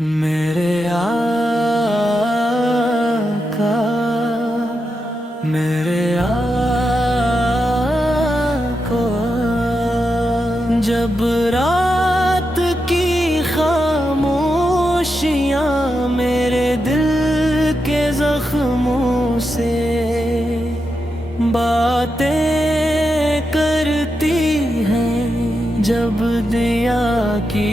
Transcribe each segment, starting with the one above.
میرے آقا میرے آقا جب رات کی خاموشیاں میرے دل کے زخموں سے باتیں کرتی ہیں، جب دیا کی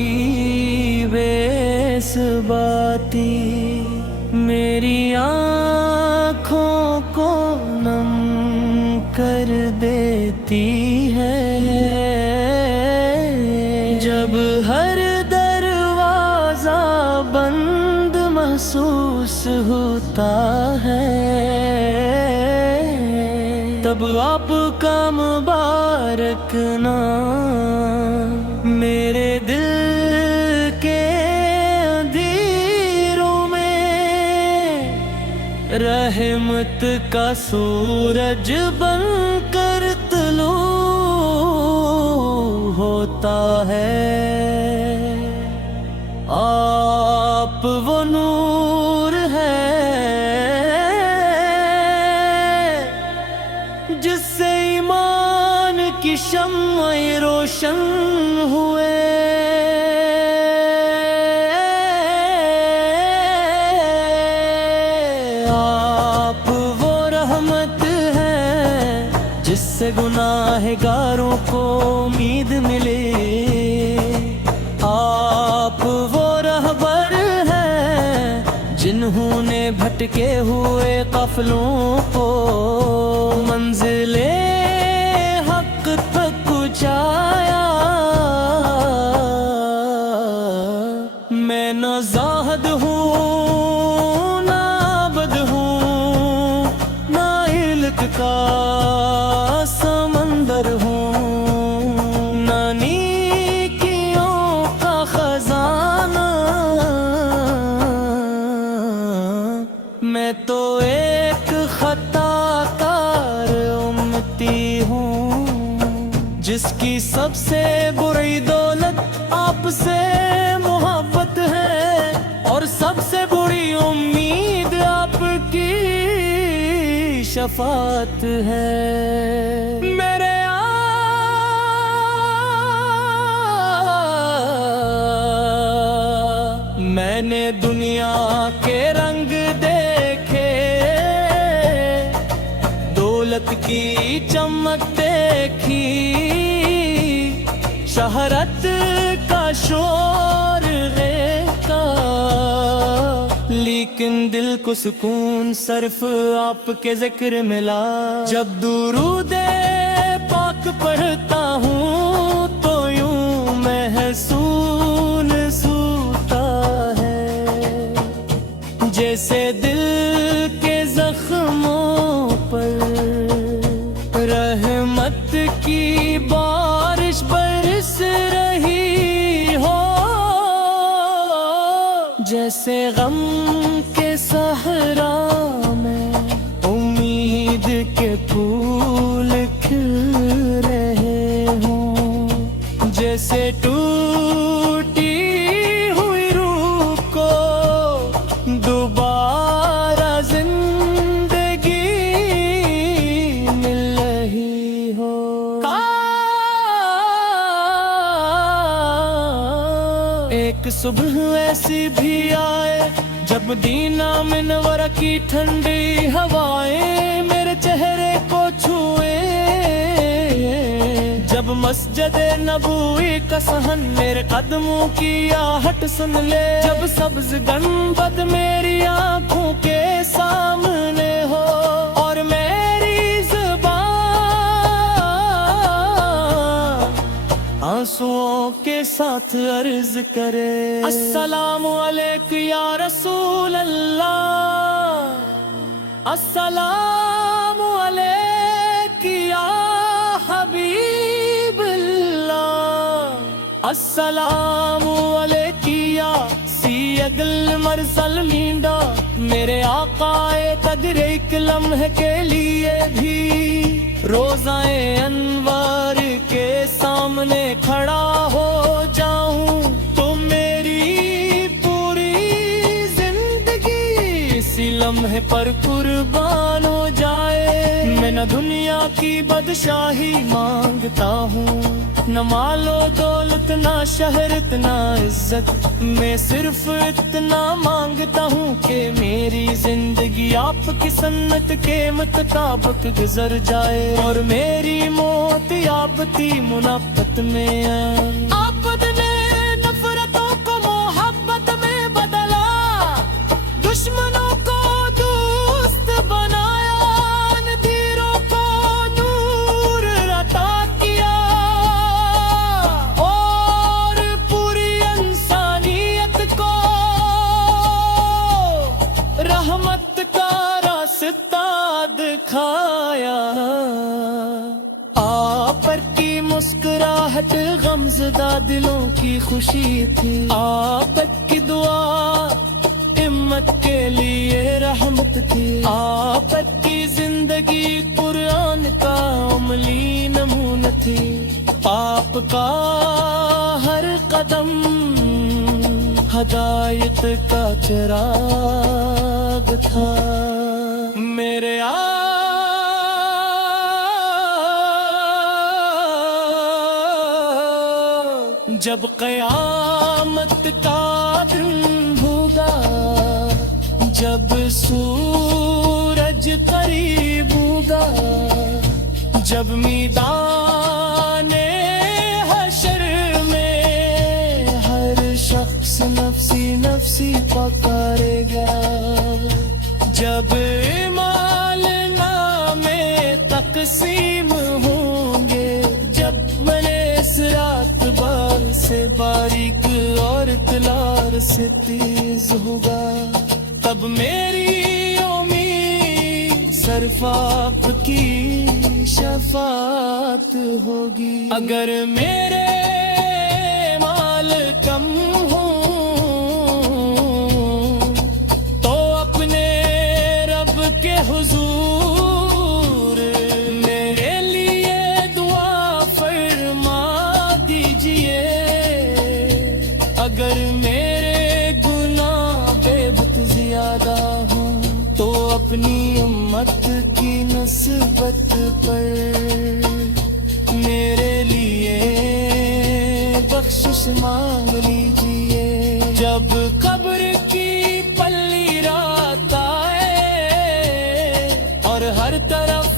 باتی میری آنکھوں کو نم کر دیتی ہے، جب ہر دروازہ بند محسوس ہوتا ہے، تب آپ کا مبارک نام میرے دل رحمت کا سورج بن کر طلوع ہوتا ہے۔ آپ وہ نور ہے جس سے ایمان کی شمع روشن ہوئے، جس سے گناہگاروں کو امید ملے، آپ وہ رہبر ہیں جنہوں نے بھٹکے ہوئے قافلوں کو منزل حق تک پہنچایا۔ میں نہ زاہد ہوں نہ عابد ہوں نہ علق کا سمندر ہوں، نہ نیکیوں کا خزانہ، میں تو ایک خطا کار امتی ہوں، جس کی سب سے بری دولت آپ سے محبت ہے، اور سب سے بری امید آپ کی شفاعت ہے۔ میرے میں نے دنیا کے رنگ دیکھے، دولت کی چمک دیکھی، شہرت کا شور کا، لیکن دل کو سکون صرف آپ کے ذکر ملا۔ جب درود پاک پڑھتا ہوں تو یوں محسوس ہوتا ہے، جیسے دل کے زخموں پر رحمت کی بارش برس رہی ہو، جیسے غم کے صحرا میں امید کے پھول کھل رہے ہوں، جیسے ٹوٹی ہوئی روح کو دوبارہ زندگی مل رہی ہو۔ ایک صبح ایسی بھی آئے جب مدینہ منورہ کی ٹھنڈی ہوائیں میرے چہرے کو چھوئے، جب مسجد نبوی کا صحن میرے قدموں کی آہٹ سن لے، جب سبز گنبد میری آنکھوں کے سامنے ہو، اور میری زبان آنسوؤں کے ساتھ عرض کرے، السلام علیک یا رسول اللہ، السلام علیک یا حبیب اللہ، السلام علیک یا سید المرسل مینڈا، میرے آقا قدر ایک لمحے کے لیے بھی روزہ انوار کے سامنے کھڑا ہو جاؤں تو میری پوری لمحے پر قربان ہو جائے۔ میں نہ دنیا کی بادشاہی مانگتا ہوں، نہ مال و دولت، نہ شہرت، نہ عزت، میں صرف اتنا مانگتا ہوں کہ میری زندگی آپ کی سنت کے مطابق گزر جائے، اور میری موت آبتی منافقت میں ہے۔ آپ نے نفرتوں کو محبت میں بدلا، دشمنوں کو دوست بنایا، اندھیروں کو نور عطا کیا، اور پوری انسانیت کو رحمت کا راستہ دکھایا۔ آپ پر کی مسکراہٹ غمزدہ دلوں کی خوشی تھی، آپ کی دعا امت کے لیے رحمت تھی، آپ کی زندگی قرآن کا عملی نمونہ تھی، آپ کا ہر قدم ہدایت کا چراغ تھا۔ میرے جب قیامت کا دن ہوگا، جب سورج قریب ہوگا، جب میدان حشر میں ہر شخص نفسی نفسی پکارے گا، جب مال نامے تقسیم ہوں گے، جب میں صراط بال سے باریک اور تلار سے تیز ہوگا، تب میری امید صرف آپ کی شفاعت ہوگی۔ اگر میرے مال کم ہوں تو اپنے رب کے حضور میرے لیے دعا فرما دیجئے۔ اگر میرے گناہ بے بت زیادہ ہوں تو اپنی امت کی نسبت پر میرے لیے بخشش مانگ لیجئے۔ جب قبر کی پلی رات آئے اور ہر طرف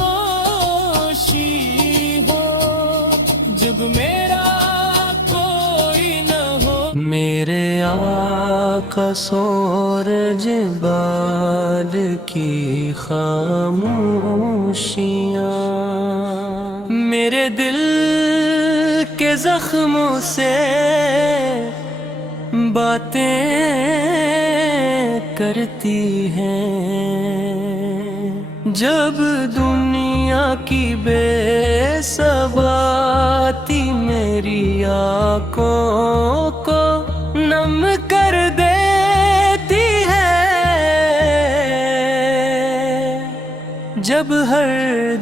خاموشی ہو، جب میرا کوئی نہ ہو، میرے آقا سورج بال کی خاموشیاں میرے دل کے زخموں سے باتیں کرتی ہیں، جب دنیا کی بے ثباتی میری آنکھوں کو نم کر دیتی ہے، جب ہر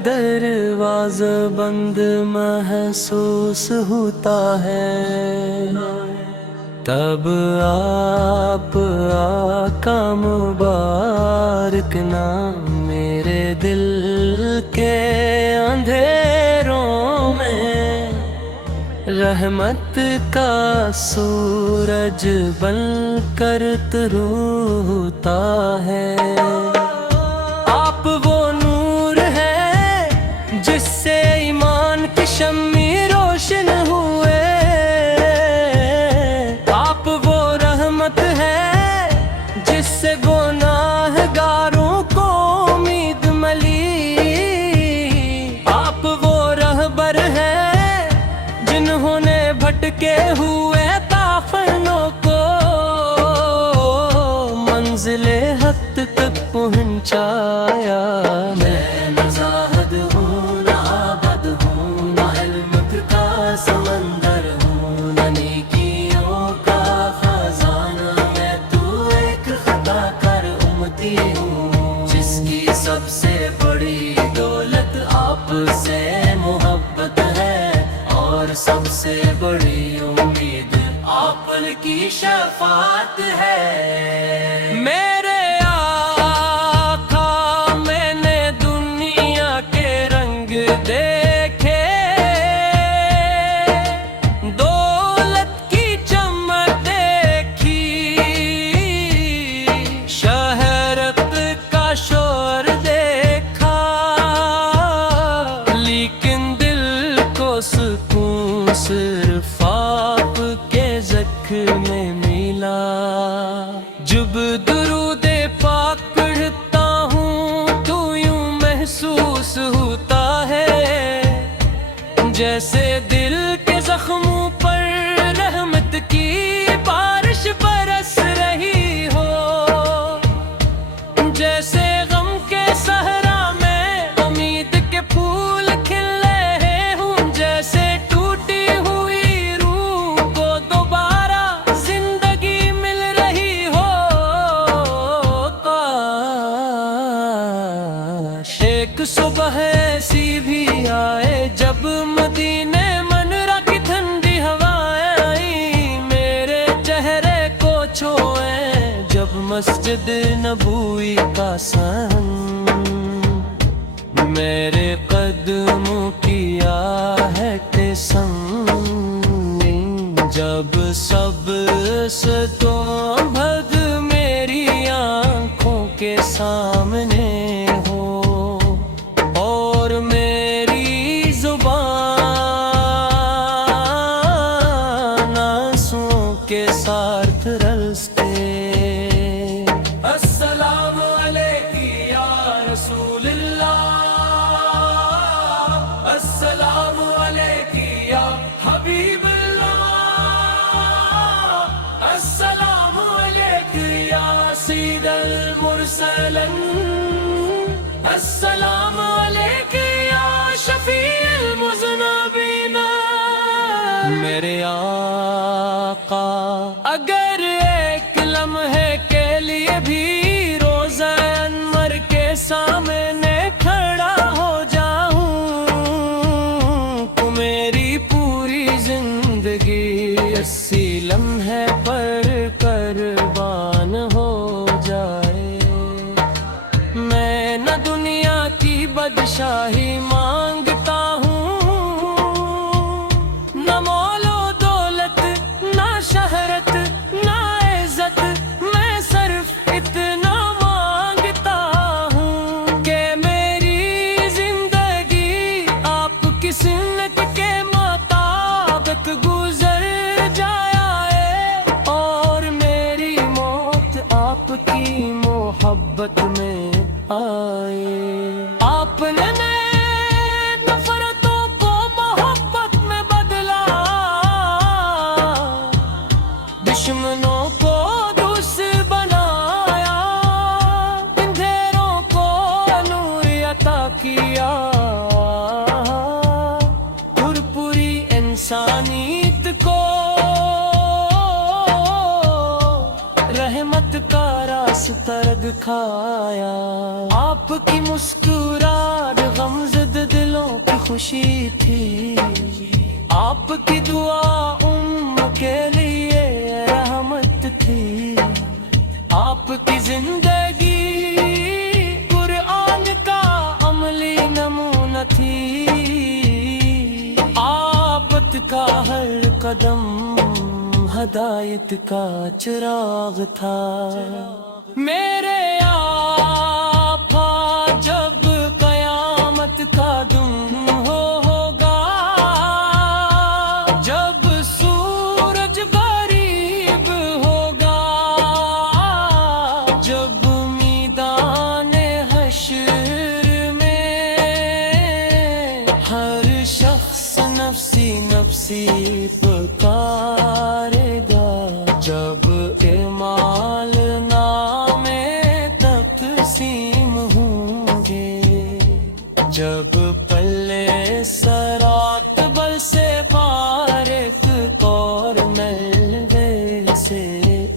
دروازہ بند محسوس ہوتا ہے، تب آپ آقا مبارک نام میرے دل کے اندھیروں میں رحمت کا سورج بن کر طلوع ہوتا ہے۔ آپ وہ نور ہیں جس سے ایمان کی شمع روشن ہوئے، آپ وہ رحمت ہے جس سے گناہگاروں کو امید ملی، آپ وہ رہبر ہیں جنہوں نے بھٹکے ہوئے تاخنوں کو منزل حق تک پہنچایا۔ میں نہ زاہد ہوں، نہ عابد ہوں، نہ علم کا سمندر ہوں، نہ نیکیوں کا خزانہ، میں تو ایک خطا کار امتی ہوں، جس کی سب سے بڑی دولت آپ سے محبت ہے، اور سب سے بڑی امید آپ کی شفاعت ہے۔ میرے آقا میں نے دنیا کے رنگ دیکھے، دولت کی چمک دیکھی، شہرت کا شور دیکھا، لیکن دل کو سکون صرف آپ کے ذکر میں ملا۔ جب درود پاک پڑھتا ہوں تو یوں محسوس ہوتا ہے جیسے دل کے زخموں پر رحمت کی بارش برس رہی ہو، جیسے غم کے صحرا میں امید کے پھول کھل رہے ہوں، جیسے ٹوٹی ہوئی روح کو دوبارہ زندگی مل رہی ہو۔ کاش ایک صبح ایسی بھی آئے جب مدینے منورہ کی ٹھنڈی ہوائیں آئیں، میرے چہرے کو چھوئیں جب مسجد نبوی کا صحن، میرے قدموں کی آہٹ سنگیں جب سب تو بھگ میری آنکھوں کے سامنے ہو، اور میری زبان آنسوؤں کے ساتھ رستے۔ السلام علیکم یا رسول اللہ، السلام علیکم یا حبیب اللہ، السلام علیکم یا سید المرسلین، السلام علیکم یا شفیع المذنبین۔ میرے آقا اگر ایک لمحے کے لیے بھی روضہ انور کے سامنے کھڑا ہو جاؤں تو میری پوری زندگی 80 لمحے پر قربان ہو جائے۔ میں نہ دنیا کی بادشاہی مانگتا ہوں، نہ مال و دولت، نہ شہرت، نہ عزت، میں صرف اتنا مانگتا ہوں کہ میری زندگی آپ کی سنت کے مطابق گزر جائے، اور میری موت آپ کی محبت میں آئے۔ آپ نے نفرتوں کو محبت میں بدلا، دشمنوں کو دوست بنایا، اندھیروں کو نور عطا کیا، پوری انسانیت کو رحمت کا راستہ دکھایا۔ آپ کی مسکراہٹ غمزدہ دلوں کی خوشی تھی، آپ کی دعا کے لیے رحمت تھی، آپ کی زندگی قرآن کا عملی نمونہ تھی، آپت کا ہر قدم ہدایت کا چراغ تھا۔ میرے آقا جب قیامت کا دن ہوگا، جب سورج غریب ہوگا، جب میدان حشر میں ہر شخص نفسی نفسی پکارے گا، جب اعمال نامے تقسیم ہوں گے، جب پلے سرات بل سے پار ایک اور ملبے سے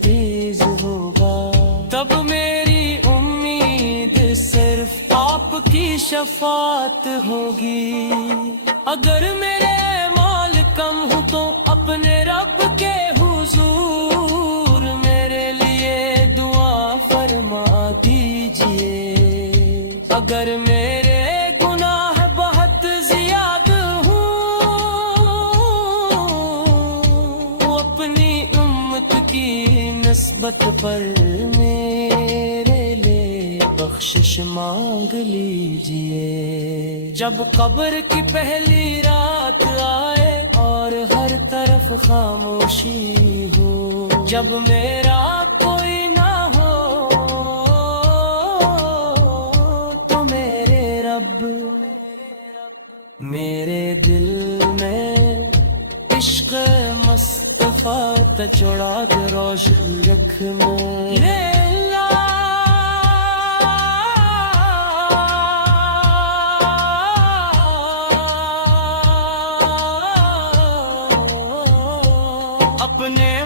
تیز ہوگا، تب میری امید صرف آپ کی شفاعت ہوگی۔ اگر میرے مال کم ہوں تو اپنے رب کے حضور مگر میرے گناہ بہت زیادہ ہوں، اپنی امت کی نسبت پر میرے لیے بخشش مانگ لیجئے۔ جب قبر کی پہلی رات آئے اور ہر طرف خاموشی ہو، جب میرا کوئی نہ ہو تو میرے رب میرے دل میں عشق مصطفیٰ تچڑا دے روشن رکھنا۔ اپنے